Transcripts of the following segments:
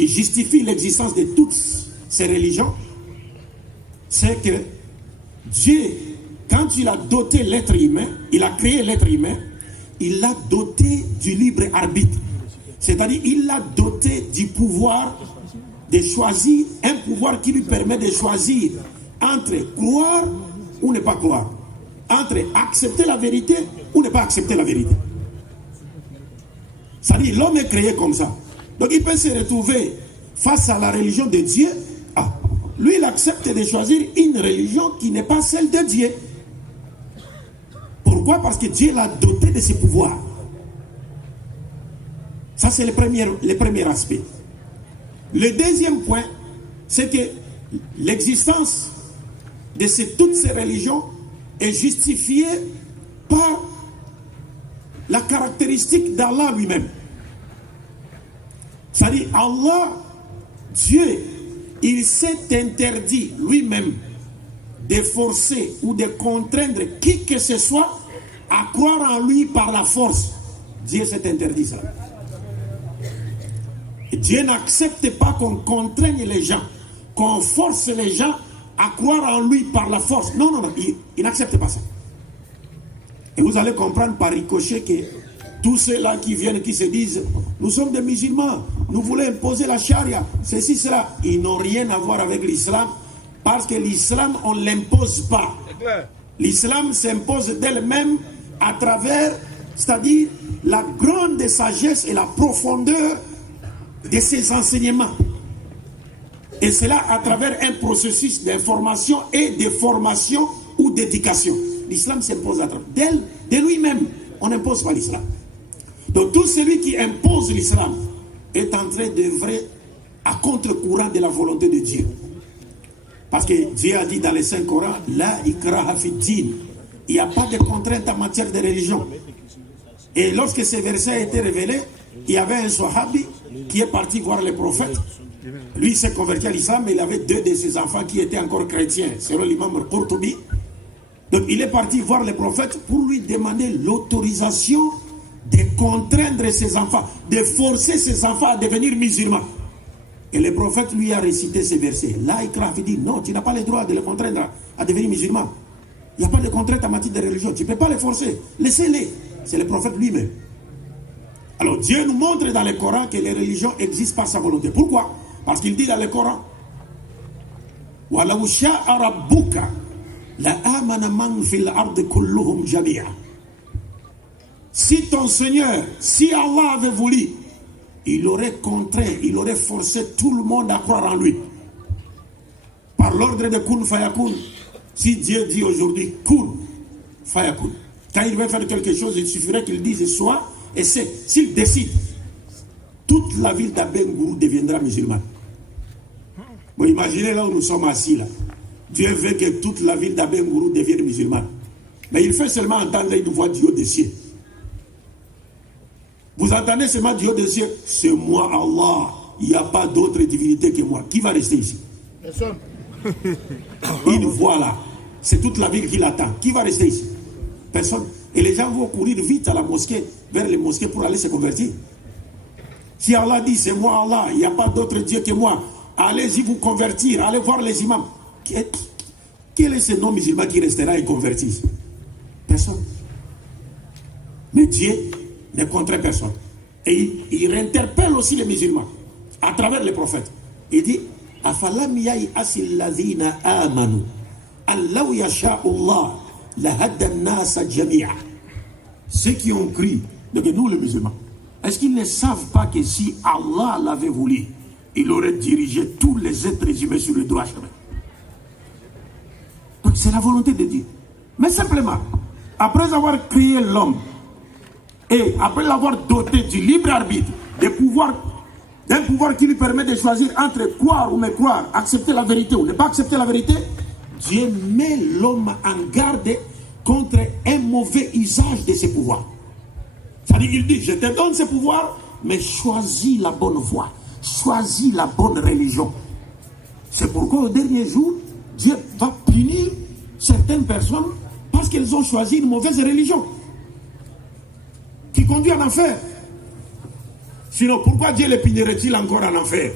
qui justifie l'existence de toutes ces religions, c'est que Dieu, quand il a doté l'être humain, il a créé l'être humain, il l'a doté du libre arbitre. C'est-à-dire, il l'a doté du pouvoir de choisir, un pouvoir qui lui permet de choisir entre croire ou ne pas croire, entre accepter la vérité ou ne pas accepter la vérité. C'est-à-dire, l'homme est créé comme ça. Donc, il peut se retrouver face à la religion de Dieu. Ah, lui, il accepte de choisir une religion qui n'est pas celle de Dieu. Pourquoi? Parce que Dieu l'a doté de ses pouvoirs. Ça, c'est le premier aspect. Le deuxième point, c'est que l'existence de toutes ces religions est justifiée par la caractéristique d'Allah lui-même. C'est-à-dire, Allah, Dieu, il s'est interdit lui-même de forcer ou de contraindre qui que ce soit à croire en lui par la force. Dieu s'est interdit ça. Et Dieu n'accepte pas qu'on contraigne les gens, qu'on force les gens à croire en lui par la force. Non, non, non, il n'accepte pas ça. Et vous allez comprendre par ricochet que tous ceux-là qui viennent, qui se disent « Nous sommes des musulmans, nous voulons imposer la charia, ceci, cela », ils n'ont rien à voir avec l'islam, parce que l'islam, on ne l'impose pas. L'islam s'impose d'elle-même à travers, c'est-à-dire la grande sagesse et la profondeur de ses enseignements. Et cela à travers un processus d'information et de formation ou d'éducation. L'islam s'impose à travers de lui-même. On n'impose pas l'islam. Donc tout celui qui impose l'islam est en train d'œuvrer à contre-courant de la volonté de Dieu. Parce que Dieu a dit dans les Saint Coran, la ikraha fi din. Il n'y a pas de contrainte en matière de religion. Et lorsque ces versets ont été révélés, il y avait un sahabi qui est parti voir le prophète. Lui, il s'est converti à l'islam, mais il avait 2 de ses enfants qui étaient encore chrétiens, selon l'imam Qurtubi. Donc il est parti voir le prophète pour lui demander l'autorisation de contraindre ses enfants, de forcer ses enfants à devenir musulmans. Et le prophète lui a récité ces versets. Là, il dit, non, tu n'as pas le droit de les contraindre à devenir musulmans. Il n'y a pas de contrainte en matière de religion. Tu ne peux pas les forcer. Laissez-les. C'est le prophète lui-même. Alors Dieu nous montre dans le Coran que les religions existent par sa volonté. Pourquoi? Parce qu'il dit dans le Coran, وَلَوْ شَاءَ رَبُّكَ لَآمَنَ مَنْ فِي الْأَرْضِ كُلُّهُمْ جَمِيعًا. Si ton Seigneur, si Allah avait voulu, il aurait contraint, il aurait forcé tout le monde à croire en lui. Par l'ordre de Kun Fayakun. Si Dieu dit aujourd'hui Kun Fayakun, quand il veut faire quelque chose, il suffirait qu'il dise soit et c'est. S'il décide, toute la ville d'Abengourou deviendra musulmane. Bon, imaginez là où nous sommes assis là. Dieu veut que toute la ville d'Abengourou devienne musulmane. Mais il fait seulement entendre une voix du haut des cieux. Vous entendez seulement du haut des cieux, c'est moi Allah. Il n'y a pas d'autre divinité que moi. Qui va rester ici? Personne. Une voix là. C'est toute la ville qui l'attend. Qui va rester ici? Personne. Et les gens vont courir vite à la mosquée, vers les mosquées pour aller se convertir. Si Allah dit c'est moi Allah, il n'y a pas d'autre Dieu que moi, allez-y vous convertir, allez voir les imams. Quel est ce non musulman qui restera inconverti? Personne. Mais Dieu ne contraint personne. Et il réinterpelle aussi les musulmans à travers les prophètes. Il dit Afalam yai'asil ladhina amanu allahu yasha'ullah lahadda an-nasa jami'a. Ceux qui ont cru, donc nous les musulmans, est-ce qu'ils ne savent pas que si Allah l'avait voulu, il aurait dirigé tous les êtres humains sur le droit chemin? Donc c'est la volonté de Dieu. Mais simplement, après avoir créé l'homme, et après l'avoir doté du libre arbitre, d'un pouvoir qui lui permet de choisir entre croire ou ne croire, accepter la vérité ou ne pas accepter la vérité, Dieu met l'homme en garde contre un mauvais usage de ses pouvoirs. C'est-à-dire, il dit, je te donne ces pouvoirs, mais choisis la bonne voie, choisis la bonne religion. C'est pourquoi au dernier jour, Dieu va punir certaines personnes parce qu'elles ont choisi une mauvaise religion qui conduit en enfer. Sinon, pourquoi Dieu les punirait-il encore en enfer?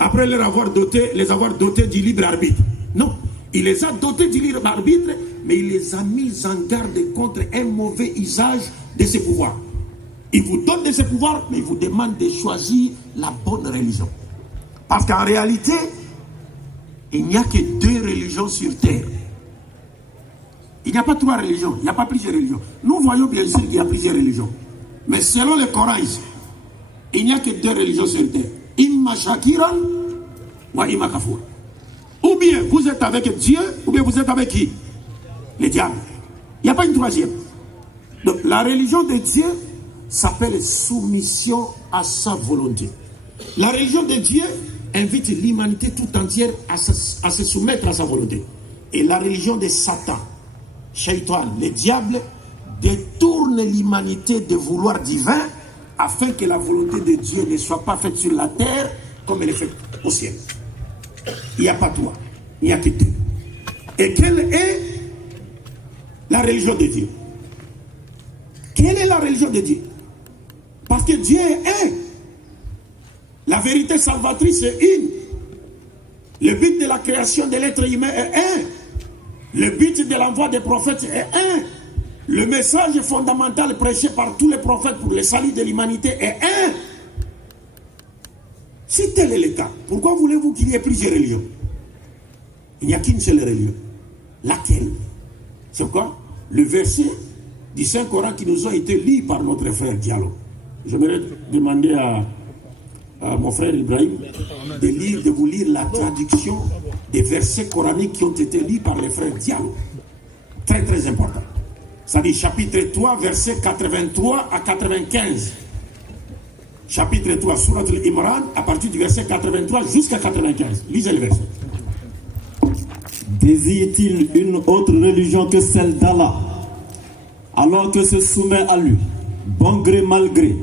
après les avoir dotés du libre arbitre. Non, il les a dotés du libre arbitre, mais il les a mis en garde contre un mauvais usage de ses pouvoirs. Il vous donne de ses pouvoirs, mais il vous demande de choisir la bonne religion. Parce qu'en réalité, il n'y a que 2 religions sur terre. Il n'y a pas 3 religions, il n'y a pas plusieurs religions. Nous voyons bien sûr qu'il y a plusieurs religions. Mais selon le Coran, il n'y a que 2 religions sur terre. Imma shakiran wa imma kafur. Ou bien vous êtes avec Dieu, ou bien vous êtes avec qui? Le diable. Il n'y a pas une troisième. Donc la religion de Dieu s'appelle soumission à sa volonté. La religion de Dieu invite l'humanité tout entière à se soumettre à sa volonté. Et la religion de Satan, Shaitan, le diable, détourne l'humanité de vouloir divin afin que la volonté de Dieu ne soit pas faite sur la terre comme elle est faite au ciel. Il n'y a pas 3, il n'y a que 2. Et quelle est la religion de Dieu? Quelle est la religion de Dieu? Parce que Dieu est un. La vérité salvatrice est une. Le but de la création de l'être humain est un. Le but de l'envoi des prophètes est un. Le message fondamental prêché par tous les prophètes pour le salut de l'humanité est un. Si tel est le cas, pourquoi voulez-vous qu'il y ait plusieurs religions? Il n'y a qu'une seule religion. Laquelle? C'est quoi? Le verset du Saint-Coran qui nous a été lu par notre frère Diallo. J'aimerais demander à mon frère Ibrahim de vous lire la traduction des versets coraniques qui ont été lus par les frères Diallo. Très très important. Ça dit chapitre 3, versets 83 à 95. Chapitre 3, Surat al-Imran, à partir du verset 83 jusqu'à 95. Lisez le verset. Désire-t-il une autre religion que celle d'Allah, alors que se soumet à lui, bon gré mal gré,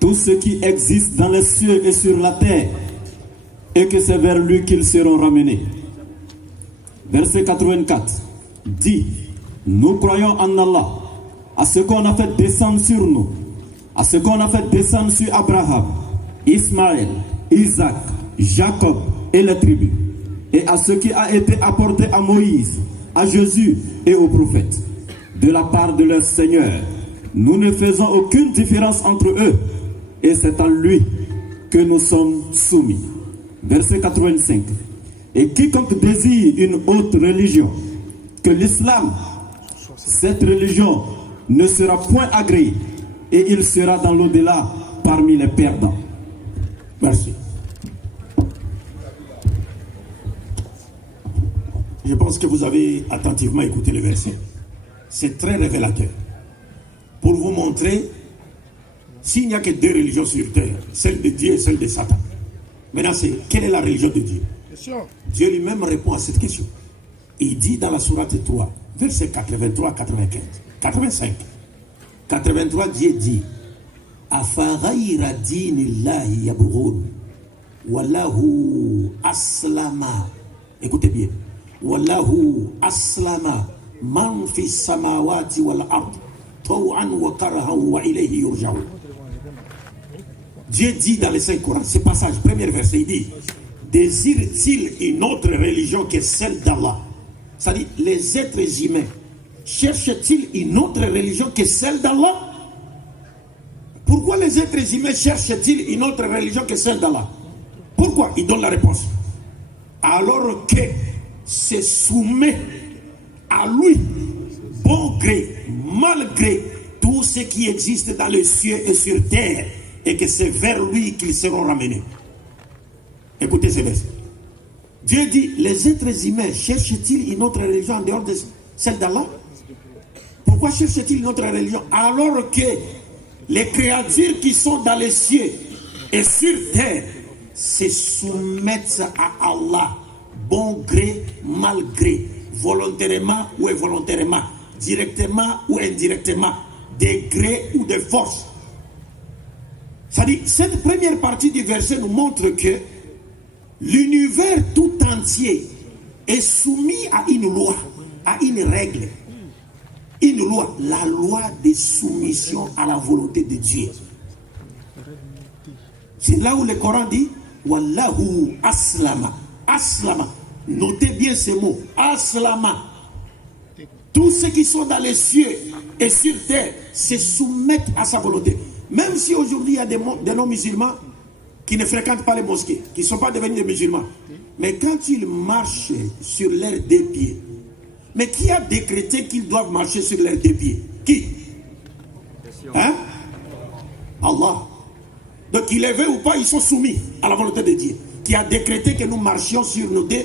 tout ce qui existe dans les cieux et sur la terre, et que c'est vers lui qu'ils seront ramenés. Verset 84 dit: nous croyons en Allah, à ce qu'on a fait descendre sur nous, à ce qu'on a fait descendre sur Abraham, Ismaël, Isaac, Jacob et les tribus, et à ce qui a été apporté à Moïse, à Jésus et aux prophètes, de la part de leur Seigneur. Nous ne faisons aucune différence entre eux, et c'est en lui que nous sommes soumis. Verset 85. Et quiconque désire une autre religion que l'islam, cette religion ne sera point agréée, et il sera dans l'au-delà parmi les perdants. Merci. Je pense que vous avez attentivement écouté le verset. C'est très révélateur. Pour vous montrer, s'il n'y a que 2 religions sur terre, celle de Dieu et celle de Satan. Maintenant, c'est quelle est la religion de Dieu? Dieu lui-même répond à cette question. Il dit dans la sourate 3, verset 83 à 95, 85. 83, Dieu dit: Afarayra dinillahi yabghun wallahu aslama. Écoutez bien. Wallahu aslama man fi samawati wal ard taw'an wa karahan wa ilayhi yurja'un. Dieu dit dans le Saint-Coran, ce passage, premier verset, il dit: désire-t-il une autre religion que celle d'Allah? C'est-à-dire, les êtres humains cherchent-ils une autre religion que celle d'Allah? Pourquoi les êtres humains cherchent-ils une autre religion que celle d'Allah? Pourquoi? Il donne la réponse. Alors que se soumet à lui, bon gré, mal gré, tout ce qui existe dans les cieux et sur terre, et que c'est vers lui qu'ils seront ramenés. Écoutez ce verset. Dieu dit: les êtres humains cherchent-ils une autre religion en dehors de celle d'Allah? Pourquoi cherchent-ils une autre religion alors que les créatures qui sont dans les cieux et sur terre se soumettent à Allah, bon gré, mal gré, volontairement ou involontairement, directement ou indirectement, de gré ou de force? C'est-à-dire, cette première partie du verset nous montre que l'univers tout entier est soumis à une loi, à une règle. Une loi, la loi de soumission à la volonté de Dieu. C'est là où le Coran dit: Wallahu aslama. Aslama. Notez bien ces mots. Aslama. Tous ceux qui sont dans les cieux et sur terre se soumettent à sa volonté. Même si aujourd'hui il y a des non-musulmans qui ne fréquentent pas les mosquées, qui ne sont pas devenus des musulmans. Mais quand ils marchent sur leurs deux pieds, mais qui a décrété qu'ils doivent marcher sur leurs deux pieds? Qui? Hein? Allah. Donc, qu'il les veut ou pas, ils sont soumis à la volonté de Dieu, qui a décrété que nous marchions sur nos deux